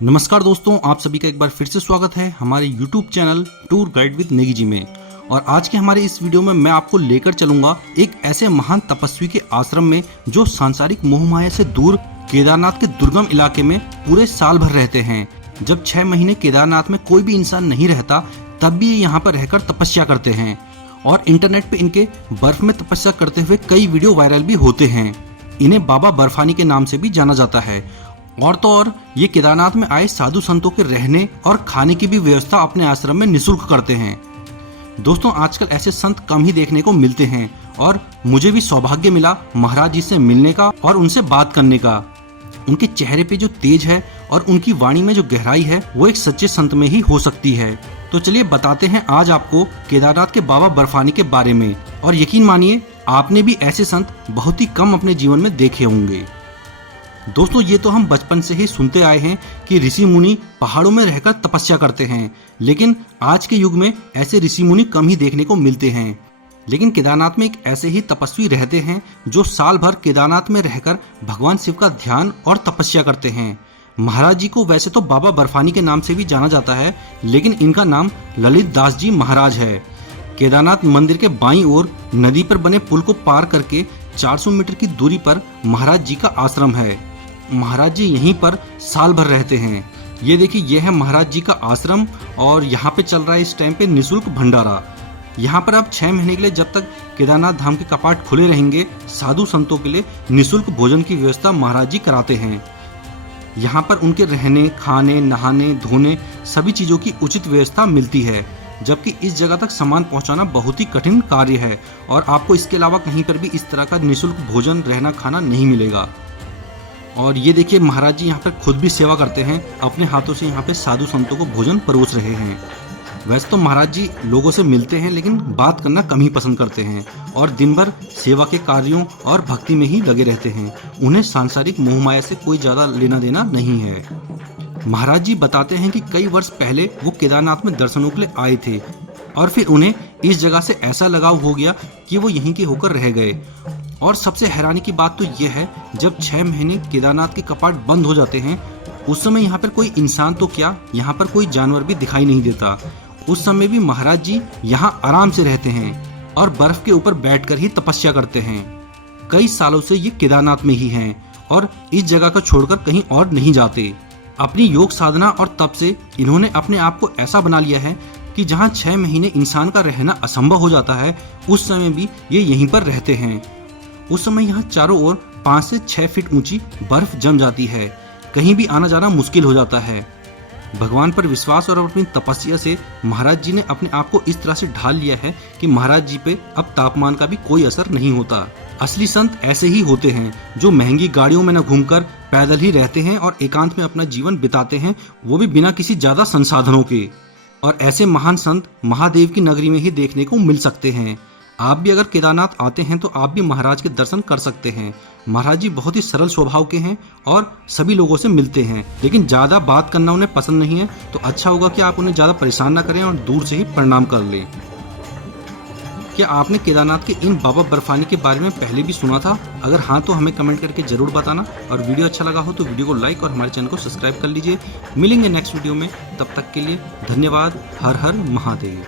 नमस्कार दोस्तों, आप सभी का एक बार फिर से स्वागत है हमारे YouTube channel tour guide with Negi ji में। और आज के हमारे इस वीडियो में मैं आपको लेकर चलूंगा एक ऐसे महान तपस्वी के आश्रम में जो सांसारिक मोहमाया से दूर केदारनाथ के दुर्गम इलाके में पूरे साल भर रहते हैं। जब 6 महीने केदारनाथ में कोई भी इंसान नहीं रहता तब भी ये यहाँ पर रहकर तपस्या करते हैं और इंटरनेट पे इनके बर्फ में तपस्या करते हुए कई वीडियो वायरल भी होते हैं। इन्हें बाबा बर्फानी के नाम से भी जाना जाता है। और तो और ये केदारनाथ में आए साधु संतों के रहने और खाने की भी व्यवस्था अपने आश्रम में निःशुल्क करते हैं। दोस्तों, आजकल ऐसे संत कम ही देखने को मिलते हैं और मुझे भी सौभाग्य मिला महाराज जी से मिलने का और उनसे बात करने का। उनके चेहरे पे जो तेज है और उनकी वाणी में जो गहराई है वो एक सच्चे संत में ही हो सकती है। तो चलिए बताते हैं आज आपको केदारनाथ के बाबा बर्फानी के बारे में। और यकीन मानिए आपने भी ऐसे संत बहुत ही कम अपने जीवन में देखे होंगे। दोस्तों, ये तो हम बचपन से ही सुनते आए हैं कि ऋषि मुनि पहाड़ों में रहकर तपस्या करते हैं, लेकिन आज के युग में ऐसे ऋषि मुनि कम ही देखने को मिलते हैं। लेकिन केदारनाथ में एक ऐसे ही तपस्वी रहते हैं जो साल भर केदारनाथ में रहकर भगवान शिव का ध्यान और तपस्या करते हैं। महाराज जी को वैसे तो बाबा बर्फानी के नाम से भी जाना जाता है, लेकिन इनका नाम ललित दास जी महाराज है। केदारनाथ मंदिर के बाईं ओर नदी पर बने पुल को पार करके 400 मीटर की दूरी पर महाराज जी का आश्रम है। महाराज जी यहीं पर साल भर रहते हैं। ये देखिए, ये है महाराज जी का आश्रम और यहाँ पे चल रहा है इस टाइम पे निःशुल्क भंडारा। यहाँ पर अब 6 महीने के लिए जब तक केदारनाथ धाम के कपाट खुले रहेंगे, साधु संतों के लिए निःशुल्क भोजन की व्यवस्था महाराज जी कराते हैं। यहाँ पर उनके रहने, खाने, नहाने, धोने सभी चीज़ों की उचित व्यवस्था मिलती है, जबकि इस जगह तक सामान पहुँचाना बहुत ही कठिन कार्य है और आपको इसके अलावा कहीं पर भी इस तरह का निःशुल्क भोजन, रहना, खाना नहीं मिलेगा। और ये देखिए, महाराज जी यहाँ पर खुद भी सेवा करते हैं, अपने हाथों से यहाँ पे साधु संतों को भोजन परोस रहे हैं। वैसे तो महाराज जी लोगों से मिलते हैं, लेकिन बात करना कम ही पसंद करते हैं और दिन भर सेवा के कार्यों और भक्ति में ही लगे रहते हैं। उन्हें सांसारिक मोहमाया से कोई ज़्यादा लेना देना नहीं है। महाराज जी बताते हैं कि कई वर्ष पहले वो केदारनाथ में दर्शनों के लिए आए थे और फिर उन्हें इस जगह से ऐसा लगाव हो गया कि वो यहीं के होकर रह गए। और सबसे हैरानी की बात तो यह है, जब 6 महीने केदारनाथ के कपाट बंद हो जाते हैं उस समय यहाँ पर कोई इंसान तो क्या, यहाँ पर कोई जानवर भी दिखाई नहीं देता। उस समय भी महाराज जी यहाँ आराम से रहते हैं और बर्फ के ऊपर बैठकर ही तपस्या करते हैं। कई सालों से ये केदारनाथ में ही हैं और इस जगह को छोड़कर कहीं और नहीं जाते। अपनी योग साधना और तप से इन्होंने अपने आप को ऐसा बना लिया है कि जहाँ 6 महीने इंसान का रहना असंभव हो जाता है, उस समय भी ये यहीं पर रहते हैं। उस समय यहाँ चारों ओर 5 से 6 फीट ऊंची बर्फ जम जाती है, कहीं भी आना जाना मुश्किल हो जाता है। भगवान पर विश्वास और अपनी तपस्या से महाराज जी ने अपने आप को इस तरह से ढाल लिया है कि महाराज जी पे अब तापमान का भी कोई असर नहीं होता। असली संत ऐसे ही होते हैं जो महंगी गाड़ियों में न घूमकर पैदल ही रहते हैं और एकांत में अपना जीवन बिताते हैं, वो भी बिना किसी ज्यादा संसाधनों के। और ऐसे महान संत महादेव की नगरी में ही देखने को मिल सकते हैं। आप भी अगर केदारनाथ आते हैं तो आप भी महाराज के दर्शन कर सकते हैं। महाराज जी बहुत ही सरल स्वभाव के हैं और सभी लोगों से मिलते हैं, लेकिन ज़्यादा बात करना उन्हें पसंद नहीं है। तो अच्छा होगा कि आप उन्हें ज़्यादा परेशान ना करें और दूर से ही प्रणाम कर लें। क्या आपने केदारनाथ के इन बाबा बर्फानी के बारे में पहले भी सुना था? अगर हाँ तो हमें कमेंट करके ज़रूर बताना। और वीडियो अच्छा लगा हो तो वीडियो को लाइक और हमारे चैनल को सब्सक्राइब कर लीजिए। मिलेंगे नेक्स्ट वीडियो में, तब तक के लिए धन्यवाद। हर हर महादेव।